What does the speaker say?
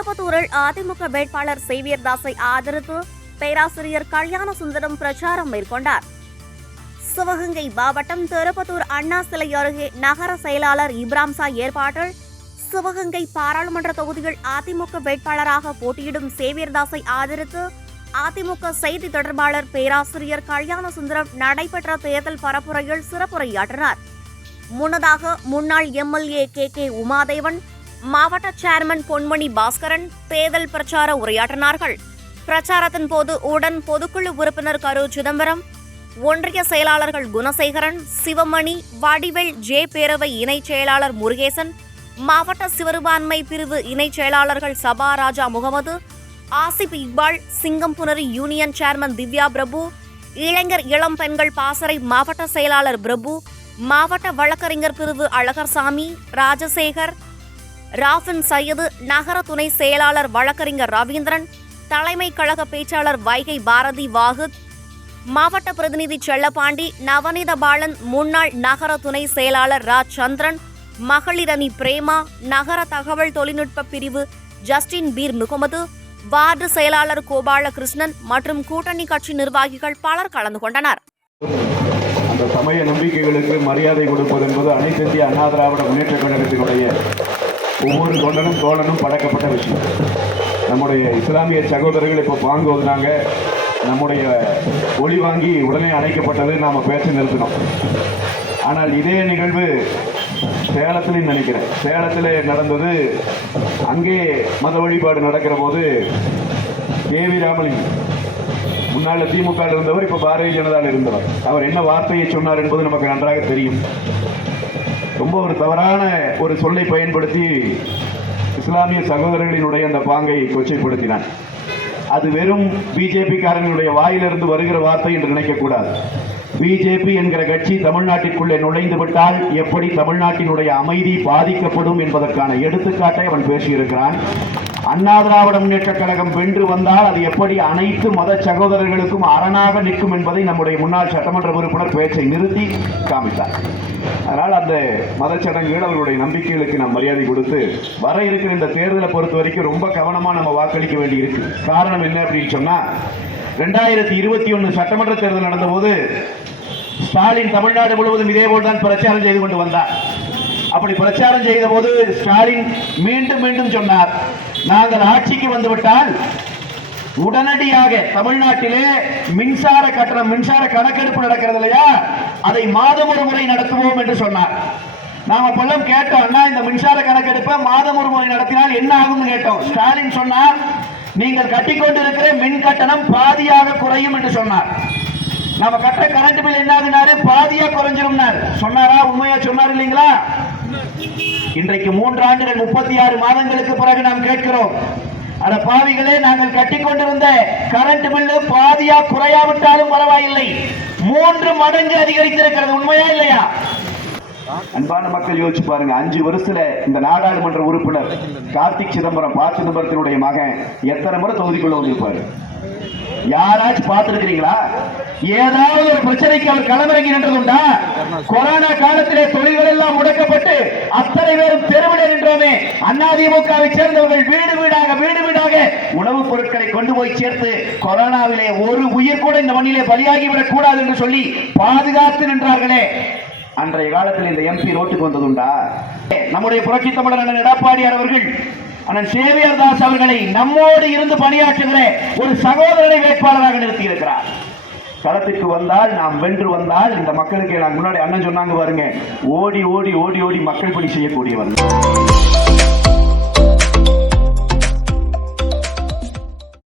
திருப்பத்தூரில் அதிமுக வேட்பாளர் சேவியர் தாஸை ஆதரித்து பேராசிரியர் கல்யாண சுந்தரம் பிரச்சாரம் மேற்கொண்டார். சிவகங்கை மாவட்டம் திருப்பத்தூர் அண்ணா சிலை அருகே நகர செயலாளர் இப்ராம்சா ஏற்பாட்டில் சிவகங்கை பாராளுமன்ற தொகுதியில் அதிமுக வேட்பாளராக போட்டியிடும் சேவியர் தாஸை ஆதரித்து அதிமுக செய்தி தொடர்பாளர் பேராசிரியர் கல்யாண சுந்தரம் நடைபெற்ற தேர்தல் பரப்புரையில் சிறப்புரையாற்றினார். முன்னதாக முன்னாள் எம்எல்ஏ கே கே உமாதேவன் மாவட்ட சேர்மன் பொன்மணி பாஸ்கரன் தேர்தல் பிரச்சார உரையாற்றினார்கள். பிரச்சாரத்தின் போது உடன் பொதுக்குழு உறுப்பினர் கரு சிதம்பரம் ஒன்றிய செயலாளர்கள் குணசேகரன் சிவமணி வடிவேல் ஜே பேரவை இணைச் செயலாளர் முருகேசன் மாவட்ட சிறுபான்மை பிரிவு இணைச் செயலாளர்கள் சபா ராஜா முகமது ஆசிப் இக்பால் சிங்கம்புணரி யூனியன் சேர்மன் திவ்யா பிரபு இளைஞர் இளம் பெண்கள் பாசறை மாவட்ட செயலாளர் பிரபு மாவட்ட வழக்கறிஞர் பிரிவு அழகர்சாமி ராஜசேகர் ராஃபின் சையது நகர துணை செயலாளர் வழக்கறிஞர் ரவீந்திரன் தலைமை கழக பேச்சாளர் வைகை பாரதி வாகுத் மாவட்ட பிரதிநிதி செல்லப்பாண்டி நவநீத பாலன் முன்னாள் நகர துணை செயலாளர் ரா. சந்திரன் மகளிரணி பிரேமா நகர தகவல் தொழில்நுட்ப பிரிவு ஜஸ்டின் பீர் முகமது வார்டு செயலாளர் கோபாலகிருஷ்ணன் மற்றும் கூட்டணி கட்சி நிர்வாகிகள் பலர் கலந்து கொண்டனர். அந்த சமய நம்பிக்கைகளுக்கு மரியாதை கொடுப்பது என்பது அனைத்து இந்திய அண்ணா திராவிட முன்னேற்ற கழகத்தினுடைய ஒவ்வொரு தொண்டனும் தோழனும் பழக்கப்பட்ட விஷயம். நம்முடைய இஸ்லாமிய சகோதரர்கள் இப்போ பாங்கு வந்தாங்க நம்முடைய ஒளி வாங்கி உடனே அணைக்கப்பட்டது நாம் பேச நிறுத்தினோம். ஆனால் இதே நிகழ்வு சேலத்திலையும் நினைக்கிறேன். சேலத்தில் நடந்தது அங்கே மத வழிபாடு நடக்கிற போது தேவி ராமலிங்கம் முன்னால் திமுக இருந்தவர் இப்போ பாரதிய ஜனதாவில் இருந்தவர். அவர் என்ன வார்த்தையை சொன்னார் என்பது நமக்கு நன்றாக தெரியும். ரொம்ப ஒரு தவறான ஒரு சொல்லை பயன்படுத்தி இஸ்லாமிய சகோதரர்களினுடைய அந்த பாங்கை கொச்சைப்படுத்தினான் அது வெறும் பிஜேபிக்காரர்களுடைய வாயிலிருந்து வருகிற வார்த்தை என்று நினைக்கக்கூடாது. பிஜேபி என்கிற கட்சி தமிழ்நாட்டிற்குள்ளே நுழைந்து விட்டால் எப்படி தமிழ்நாட்டினுடைய அமைதி பாதிக்கப்படும் என்பதற்கான எடுத்துக்காட்டை அவன் பேசியிருக்கிறான். அண்ணா திராவிட முன்னேற்ற கழகம் வென்று வந்தால் அது எப்படி அனைத்து மத சகோதரர்களுக்கும் அரணாக நிற்கும் என்பதை நம்முடைய முன்னாள் சட்டமன்ற உறுப்பினர் பேச்சை நிறுத்தி காமித்தார். அதனால் அந்த மத சடங்குகள் அவர்களுடைய நம்பிக்கைகளுக்கு நாம் மரியாதை கொடுத்து வர இருக்கிற இந்த தேர்தலை பொறுத்த வரைக்கும் ரொம்ப கவனமாக நம்ம வாக்களிக்க வேண்டியிருக்கு. காரணம் என்ன அப்படின்னு சொன்னால் ரெண்டாயிரத்தி இருபத்தி ஒன்று சட்டமன்ற தேர்தல் நடந்தபோது ஸ்டாலின் தமிழ்நாடு முழுவதும் இதே போல்தான் பிரச்சாரம் செய்து கொண்டு வந்தார். அப்படி பிரச்சாரம் செய்த போது ஸ்டாலின் மீண்டும் மீண்டும் சொன்னார் நாங்கள் ஆட்சிக்கு வந்துவிட்டால் உடனடியாக தமிழ்நாட்டிலே மின்சார கட்டணம் மின்சார கணக்கெடுப்பு நடக்கிறது இல்லையா? அதை மாதம் ஒரு முறை நடத்துவோம் என்று சொன்னார். நாம அப்பெல்லாம் கேட்டோம்னா இந்த மின்சார கணக்கெடுப்பை மாதம் ஒரு முறை நடத்தினால் என்ன ஆகும்னு கேட்டோம். ஸ்டாலின் சொன்னார் நீங்கள் கட்டிக்கொண்டிருக்கிற மின் கட்டணம் பாதியாக குறையும் என்று சொன்னார். நம்ம கட்டுற கரண்ட் பில் என்ன ஆகுனாரு பாதியா குறைஞ்சிரும்னார். சொன்னாரா? உண்மையா சொன்னார் இல்லைங்களா? இன்றைக்கு மூன்று ஆண்டுகள் முப்பத்தி ஆறு மாதங்களுக்கு பிறகு நாம் கேட்கிறோம் அட பாவிகளே நாங்கள் கட்டி கொண்டிருந்த கரண்ட் பில்லு பாதியா குறையாவிட்டாலும் பரவாயில்லை. மூன்று மடங்கு அதிகரித்திருக்கிறது உண்மையா இல்லையா? அன்பான மக்கள் யோசிச்சு பாருங்க. அஞ்சு வருஷத்துல இந்த நாடாளுமன்ற உறுப்பினர் கார்த்திக் சிதம்பரம் ப. சிதம்பரத்தினுடைய மகன் எத்தனை முறை தொகுதிக்குள்ள வந்திருப்பாரு? யாராச்சும் பார்த்திருக்கிறீங்களா? ஏதாவது ஒரு பிரச்சனைக்கு அவர் களமிறங்கி நின்றதுண்டா? கொரோனா காலத்திலே தொழில்கள் எல்லாம் முடக்கப்பட்டு அத்தனை பேரும் தெருவிட நின்றோமே. அதிமுகவை சேர்ந்தவர்கள் வீடு வீடாக வீடு வீடாக உணவுப் பொருட்களை கொண்டு போய் சேர்த்து கொரோனாவிலே ஒரு உயிர் கூட இந்த மண்ணிலே பலியாகிவிடக் கூடாது என்று சொல்லி பாதுகாத்து நின்றார்களே. அன்றைய காலத்தில் இந்த எம்பி ரோட்டுக்கு வந்ததுண்டா? நம்முடைய புரட்சி தமிழர் எடப்பாடியார் அவர்கள் ஆனால் சேவியர் தாஸ் அவர்களை நம்மோடு இருந்து பணியாற்றுகிற ஒரு சகோதரனை வேட்பாளராக நிறுத்தி இருக்கிறார் களத்துக்கு வந்தால் நாம் வென்று வந்தால் இந்த மக்களுக்கு நான் முன்னாடி அண்ணன் சொன்னாங்க பாருங்க ஓடி ஓடி ஓடி ஓடி மக்கள் பணி செய்யக்கூடியவர்